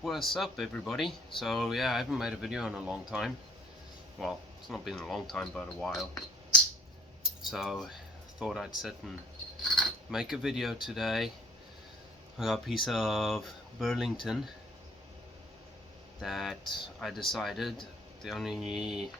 What's up everybody? So yeah, I haven't made a video in a long time. Well, it's not been a long time, but a while. So thought I'd sit and make a video today. I got a piece of Burlington that I decided the only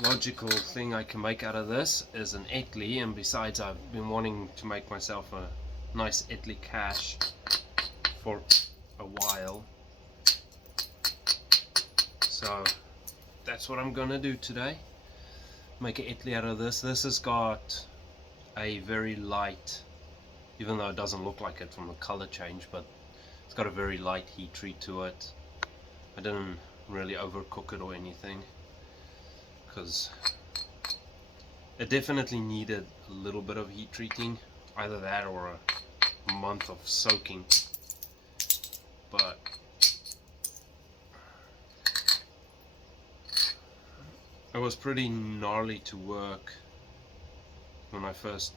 logical thing I can make out of this is an Etley, and besides I've been wanting to make myself a nice Etley cache for a while. So that's what I'm gonna do today. Make an Etley out of this. This has got a very light, even though it doesn't look like it from the color change, but it's got a very light heat treat to it. I didn't really overcook it or anything because it definitely needed a little bit of heat treating, either that or a month of soaking. But it was pretty gnarly to work when I first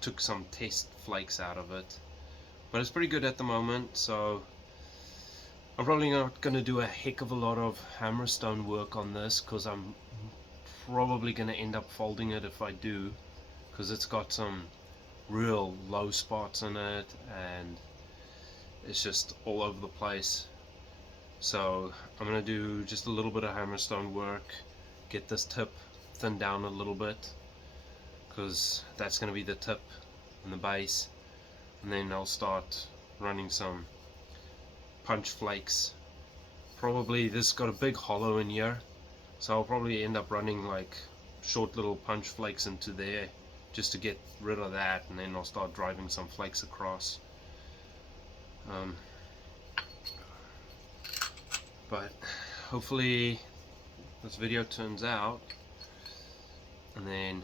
took some test flakes out of it, but it's pretty good at the moment. So I'm probably not going to do a heck of a lot of hammerstone work on this because I'm probably going to end up folding it if I do, because it's got some real low spots in it and it's just all over the place. So I'm going to do just a little bit of hammerstone work, get this tip thinned down a little bit, because that's going to be the tip and the base, and then I'll start running some punch flakes. Probably this got a big hollow in here, so I'll probably end up running like short little punch flakes into there just to get rid of that, and then I'll start driving some flakes across. But hopefully this video turns out, and then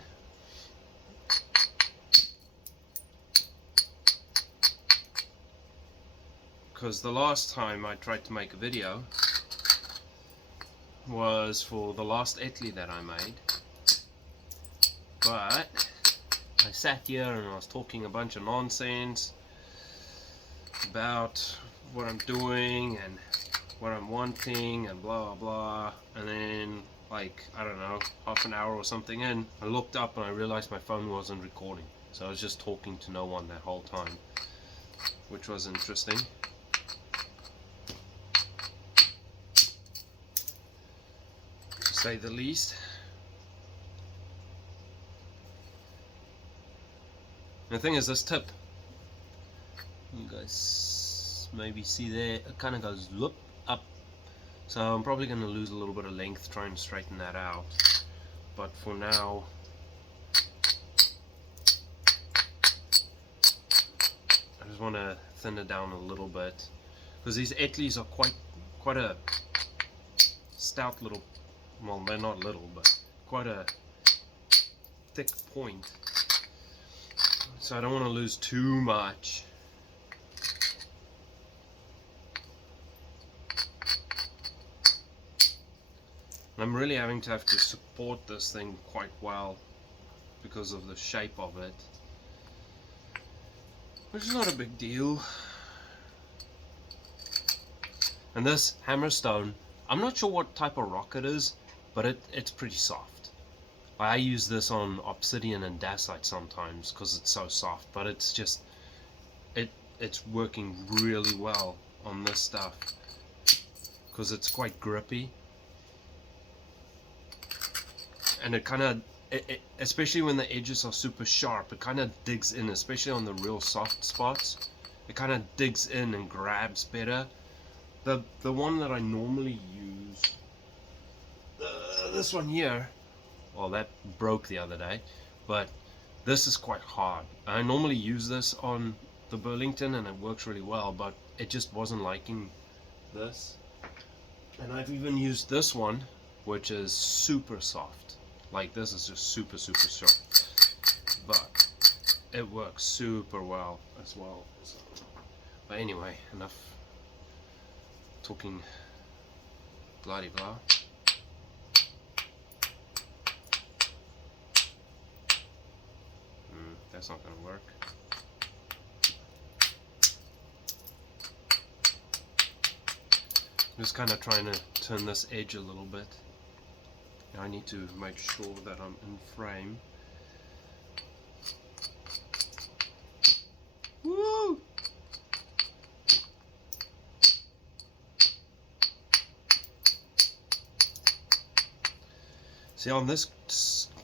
because the last time I tried to make a video was for the last Etley that I made, but I sat here and I was talking a bunch of nonsense about what I'm doing and what I'm wanting and blah blah blah, and then like, I don't know, half an hour or something in, I looked up and I realized my phone wasn't recording, so I was just talking to no one that whole time, which was interesting. To say the least. The thing is, this tip, you guys maybe see there, it kind of goes whoop up, so I'm probably going to lose a little bit of length trying to straighten that out, but for now I just want to thin it down a little bit, because these Etleys are quite a stout little, well, they're not little, but quite a thick point, so I don't want to lose too much. I'm really having to support this thing quite well because of the shape of it, which is not a big deal. And this hammerstone, I'm not sure what type of rock it is, but it's pretty soft. I use this on obsidian and dacite sometimes because it's so soft, but it's just it's working really well on this stuff because it's quite grippy. And it kind of, especially when the edges are super sharp, it kind of digs in, especially on the real soft spots. It kind of digs in and grabs better. The one that I normally use, this one here, well, that broke the other day, but this is quite hard. I normally use this on the Burlington and it works really well, but it just wasn't liking this. And I've even used this one, which is super soft. Like, this is just super soft, but it works super well as well. So, but anyway, enough talking blah blah. That's not gonna work. Just kind of trying to turn this edge a little bit. I need to make sure that I'm in frame. Woo! See, on this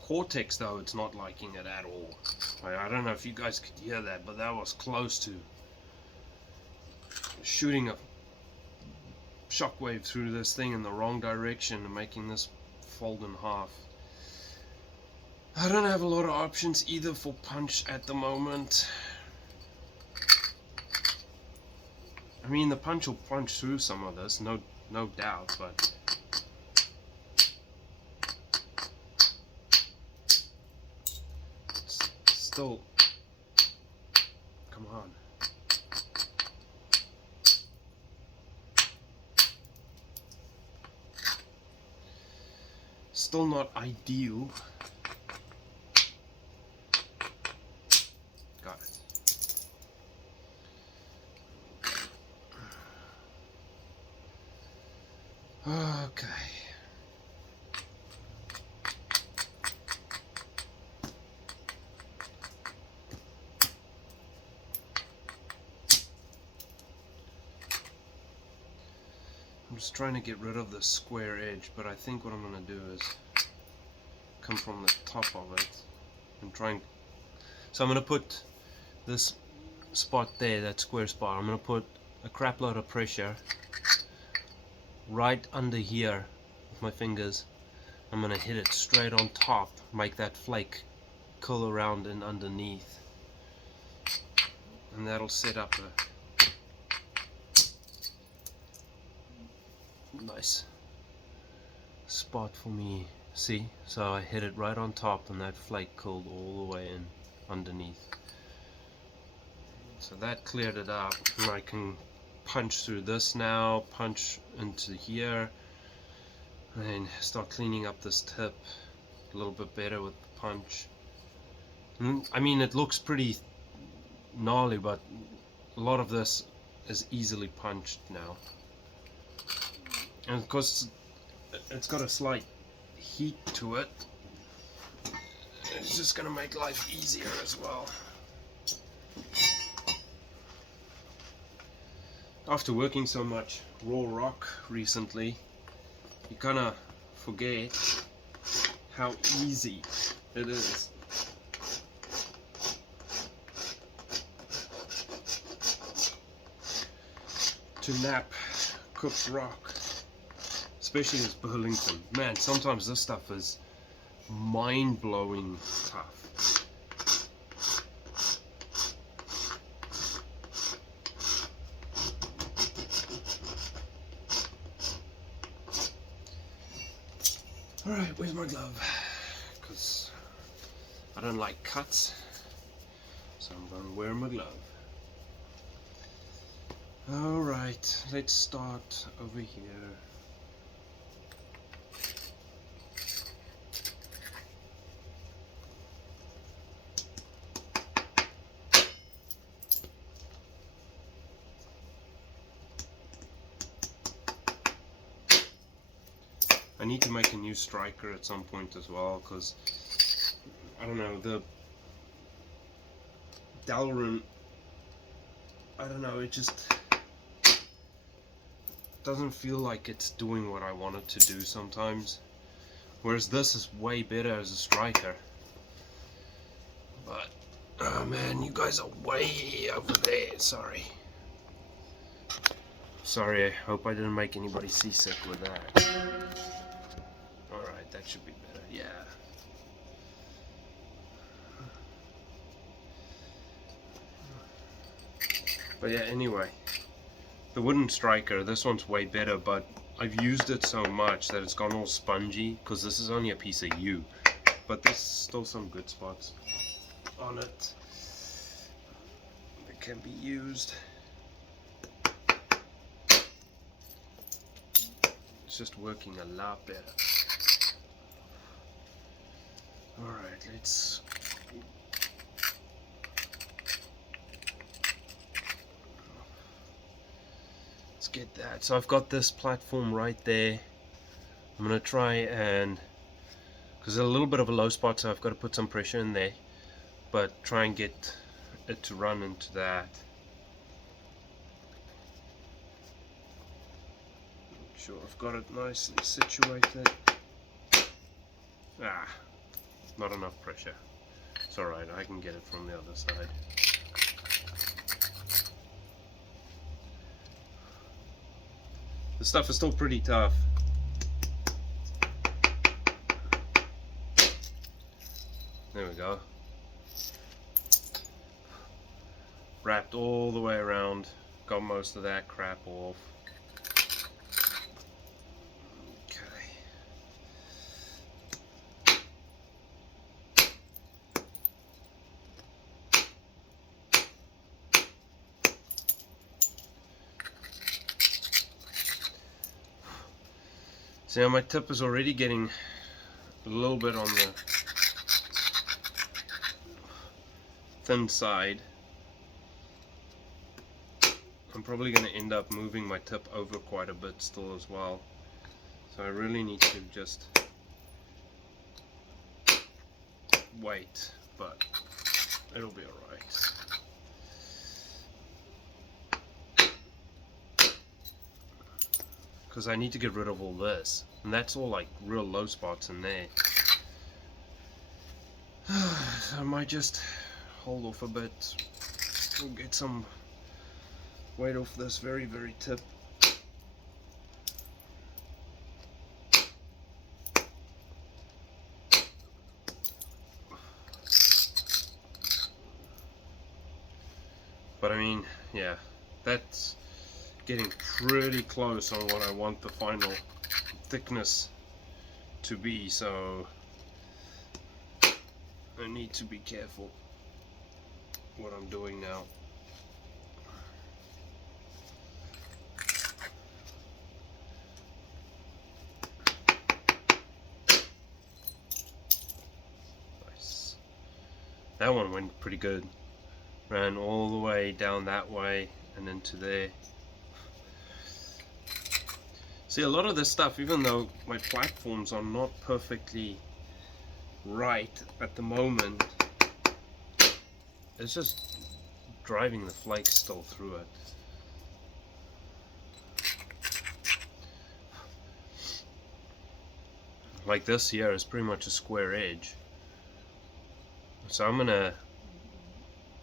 Cortex though, it's not liking it at all. I don't know if you guys could hear that, but that was close to shooting a shockwave through this thing in the wrong direction and making this fold in half. I don't have a lot of options either for punch at the moment. I mean, the punch will punch through some of this, no doubt, but still, come on. Still not ideal. Got it. Okay. I'm just trying to get rid of the square edge, but I think what I'm going to do is come from the top of it and try and... So I'm going to put this spot there, that square spot, I'm going to put a crap load of pressure right under here with my fingers. I'm going to hit it straight on top, make that flake curl around and underneath, and that'll set up a nice spot for me. See, so I hit it right on top and that flake curled all the way in underneath. So that cleared it up, and I can punch through this now, punch into here, and start cleaning up this tip a little bit better with the punch. I mean, it looks pretty gnarly, but a lot of this is easily punched now. And of course, it's got a slight heat to it. It's just going to make life easier as well. After working so much raw rock recently, you kind of forget how easy it is. To nap cooked rock, especially as Burlington. Man, sometimes this stuff is mind-blowing tough. Alright, where's my glove? Because I don't like cuts, so I'm going to wear my glove. Alright, let's start over here. I need to make a new striker at some point as well, because I don't know, the Delrin, I don't know, it just doesn't feel like it's doing what I want it to do sometimes, whereas this is way better as a striker. But oh man, you guys are way over there. Sorry, I hope I didn't make anybody seasick with that. Alright, that should be better, yeah. But yeah, anyway, the wooden striker, this one's way better, but I've used it so much that it's gone all spongy, because this is only a piece of yew, but there's still some good spots on it that can be used. It's just working a lot better. Alright, let's let's get that. So I've got this platform right there. I'm gonna try and, because there's a little bit of a low spot, so I've got to put some pressure in there, but try and get it to run into that. Make sure I've got it nicely situated. Not enough pressure. It's alright, I can get it from the other side. The stuff is still pretty tough. There we go. Wrapped all the way around. Got most of that crap off. Okay. So now my tip is already getting a little bit on the thin side. I'm probably going to end up moving my tip over quite a bit still as well. So I really need to just wait, but it'll be alright. Because I need to get rid of all this, and that's all like real low spots in there. So I might just hold off a bit. We'll get some weight off this very tip. But I mean, yeah, that's getting pretty close on what I want the final thickness to be, so I need to be careful what I'm doing now. Nice. That one went pretty good. Ran all the way down that way and into there. See, a lot of this stuff, even though my platforms are not perfectly right at the moment, it's just driving the flakes still through it. Like this here is pretty much a square edge. So I'm gonna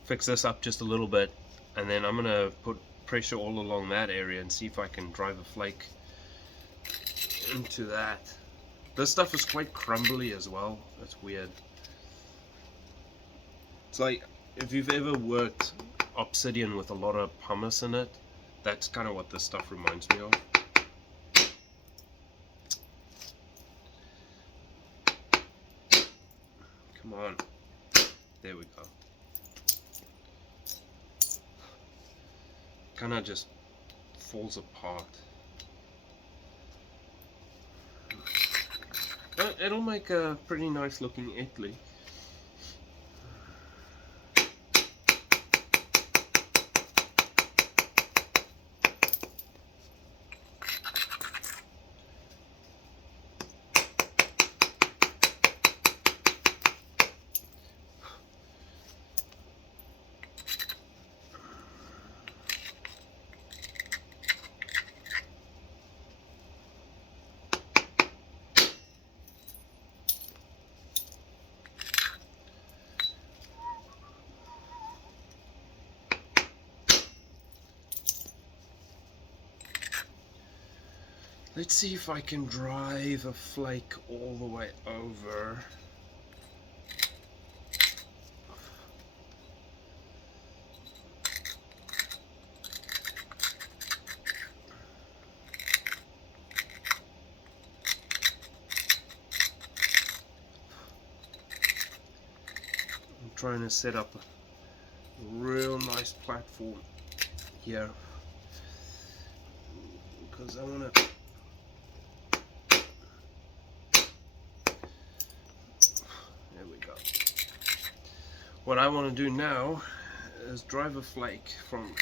fix this up just a little bit, and then I'm gonna put pressure all along that area and see if I can drive a flake into that. This stuff is quite crumbly as well. That's weird. It's like if you've ever worked obsidian with a lot of pumice in it, that's kind of what this stuff reminds me of. Come on. There we go. Kind of just falls apart. But it'll make a pretty nice looking Etley. Let's see if I can drive a flake all the way over. I'm trying to set up a real nice platform here because I want to. What I want to do now is drive a flake from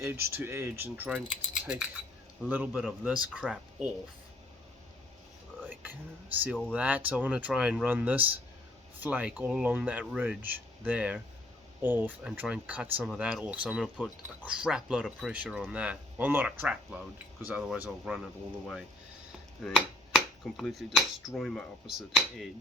edge to edge and try and take a little bit of this crap off. Like, see all that? So I want to try and run this flake all along that ridge there off and try and cut some of that off. So I'm going to put a crap load of pressure on that. Well, not a crap load, because otherwise I'll run it all the way and then completely destroy my opposite edge.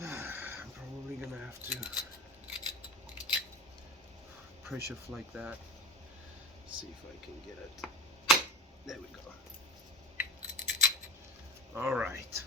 I'm probably going to have to pressure flake that. See if I can get it. There we go. All right.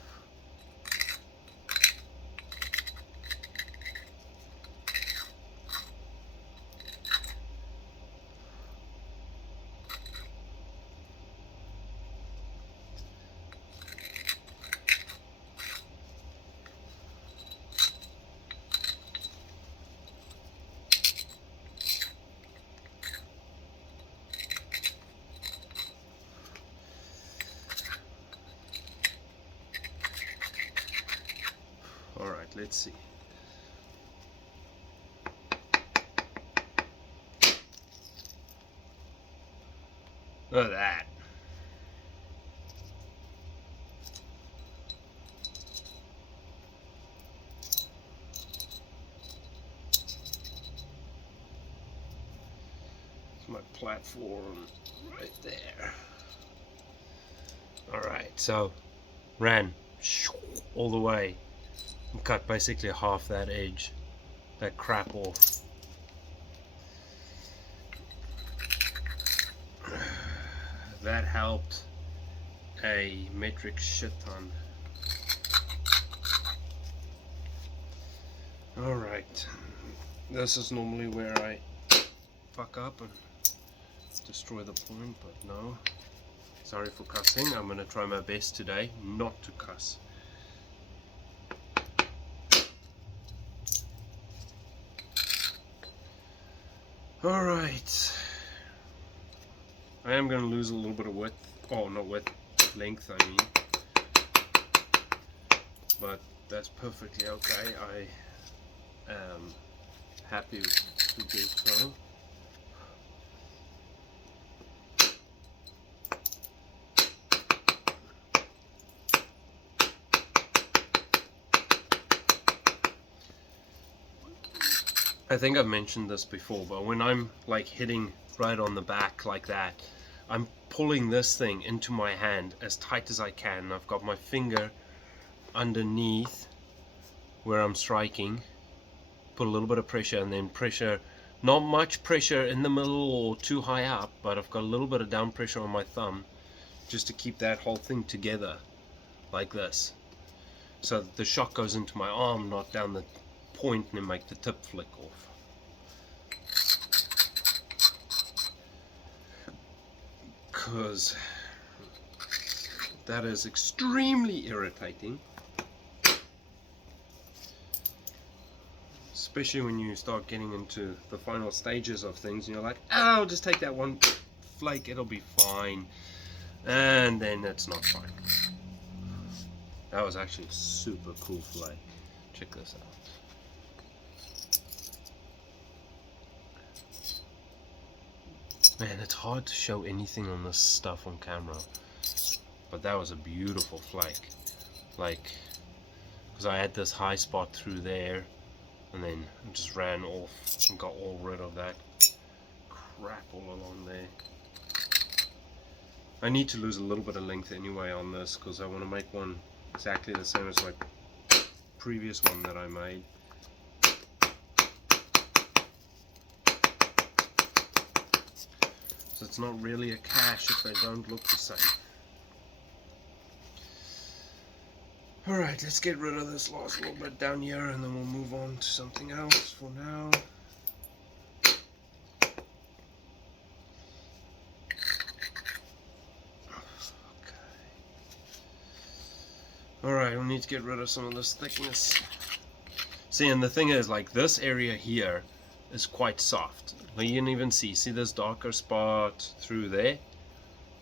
All right, let's see. Look at that. It's my platform right there. All right, so ran all the way and cut basically half that edge, that crap off. That helped a metric shit ton. Alright, this is normally where I fuck up and destroy the point, but no. Sorry for cussing. I'm going to try my best today not to cuss. Alright. I am going to lose a little bit of width. Oh, not width. Length, I mean. But that's perfectly okay. I am happy to do so. I think I've mentioned this before, but when I'm like hitting right on the back like that, I'm pulling this thing into my hand as tight as I can. I've got my finger underneath where I'm striking, put a little bit of pressure, and then pressure, not much pressure in the middle or too high up, but I've got a little bit of down pressure on my thumb just to keep that whole thing together like this, so that the shot goes into my arm, not down the point and then make the tip flick off. Because that is extremely irritating, especially when you start getting into the final stages of things and you're like, oh, I'll just take that one flake, it'll be fine, and then it's not fine. That was actually a super cool flake. Check this out. Man, it's hard to show anything on this stuff on camera, but that was a beautiful flake. Like, because I had this high spot through there, and then I just ran off and got all rid of that crap all along there. I need to lose a little bit of length anyway on this, because I want to make one exactly the same as my previous one that I made. So it's not really a cache if they don't look the same. Alright, let's get rid of this last little bit down here and then we'll move on to something else for now. Alright, we need to get rid of some of this thickness. See, and the thing is, like, this area here is quite soft. Like, you can even see this darker spot through there?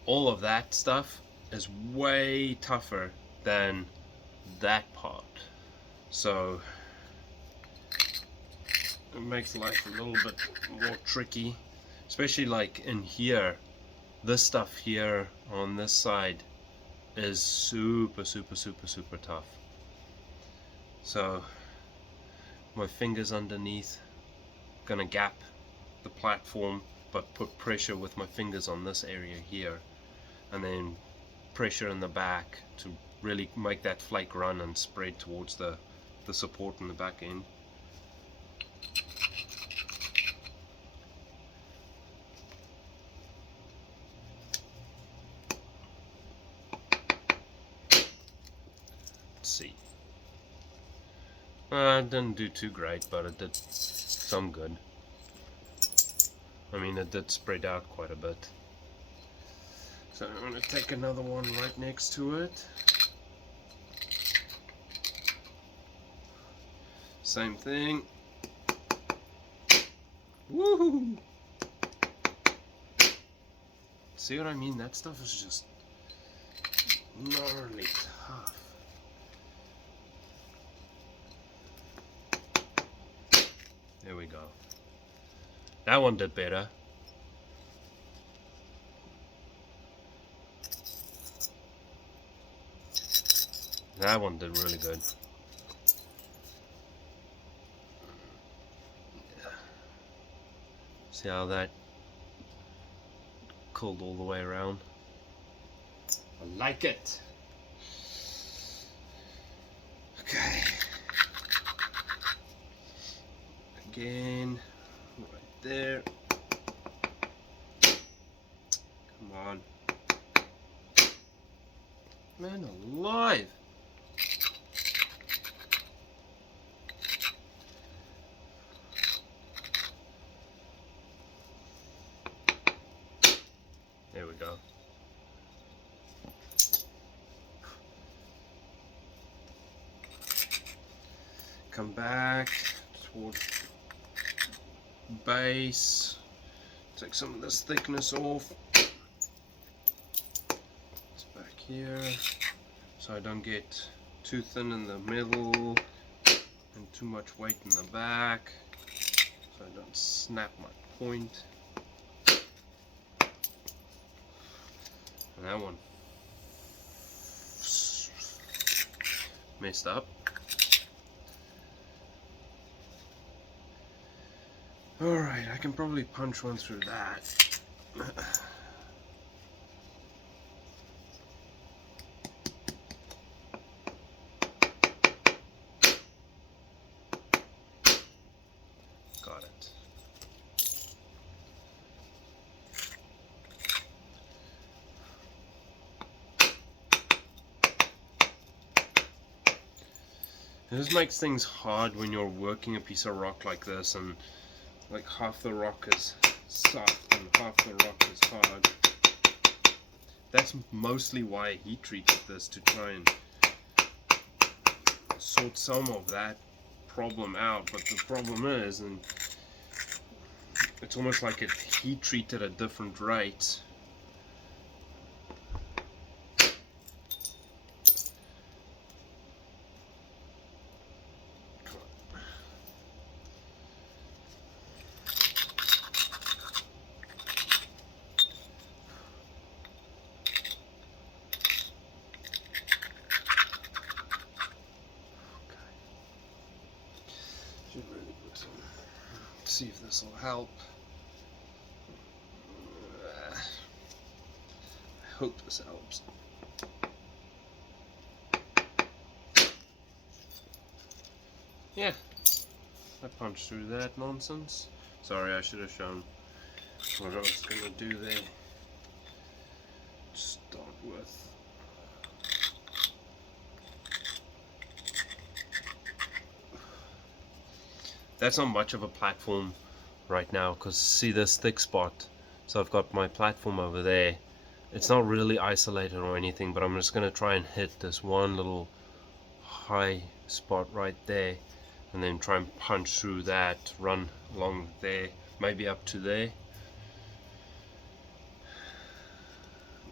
All of that stuff is way tougher than that part, so it makes life a little bit more tricky, especially like in here. This stuff here on this side is super tough. So my fingers underneath, gonna gap the platform but put pressure with my fingers on this area here, and then pressure in the back to really make that flake run and spread towards the support in the back end. Let's see. It didn't do too great, but it did some good. I mean, it did spread out quite a bit. So I'm going to take another one right next to it. Same thing. Woohoo! See what I mean? That stuff is just gnarly tough. There we go. That one did better. That one did really good. See how that curled all the way around? I like it. Okay. Again, right there. Come on. Man alive. There we go. Come back towards base. Take some of this thickness off. It's back here, so I don't get too thin in the middle and too much weight in the back, so I don't snap my point. And that one messed up. Alright, I can probably punch one through that. Got it. This makes things hard when you're working a piece of rock like this, and like half the rock is soft and half the rock is hard. That's mostly why I heat treated this, to try and sort some of that problem out. But the problem is, and it's almost like it heat treated at different rates. Let's see if this will help. I hope this helps. Yeah, I punched through that nonsense. Sorry, I should have shown what I was going to do there. Start with that's not much of a platform right now, because see this thick spot, so I've got my platform over there. It's not really isolated or anything, but I'm just going to try and hit this one little high spot right there, and then try and punch through that, run along there, maybe up to there.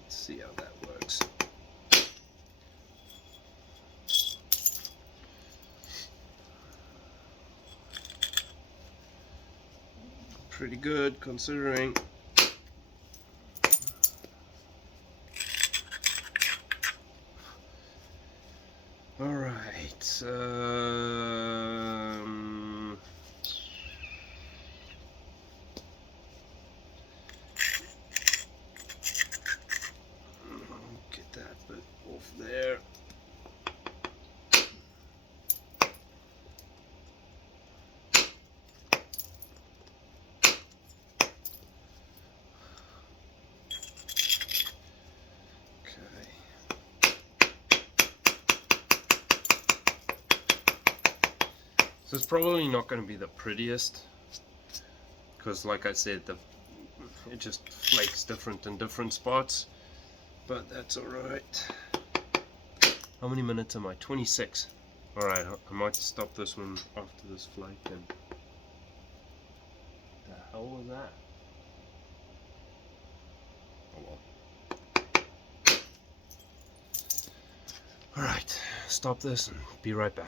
Let's see how that works. pretty good considering. Alright, get that bit off there. So it's probably not going to be the prettiest, because like I said, it just flakes different in different spots, but that's alright. How many minutes am I? 26. Alright, I might stop this one after this flake. And the hell was that? Oh well. Alright, stop this and be right back.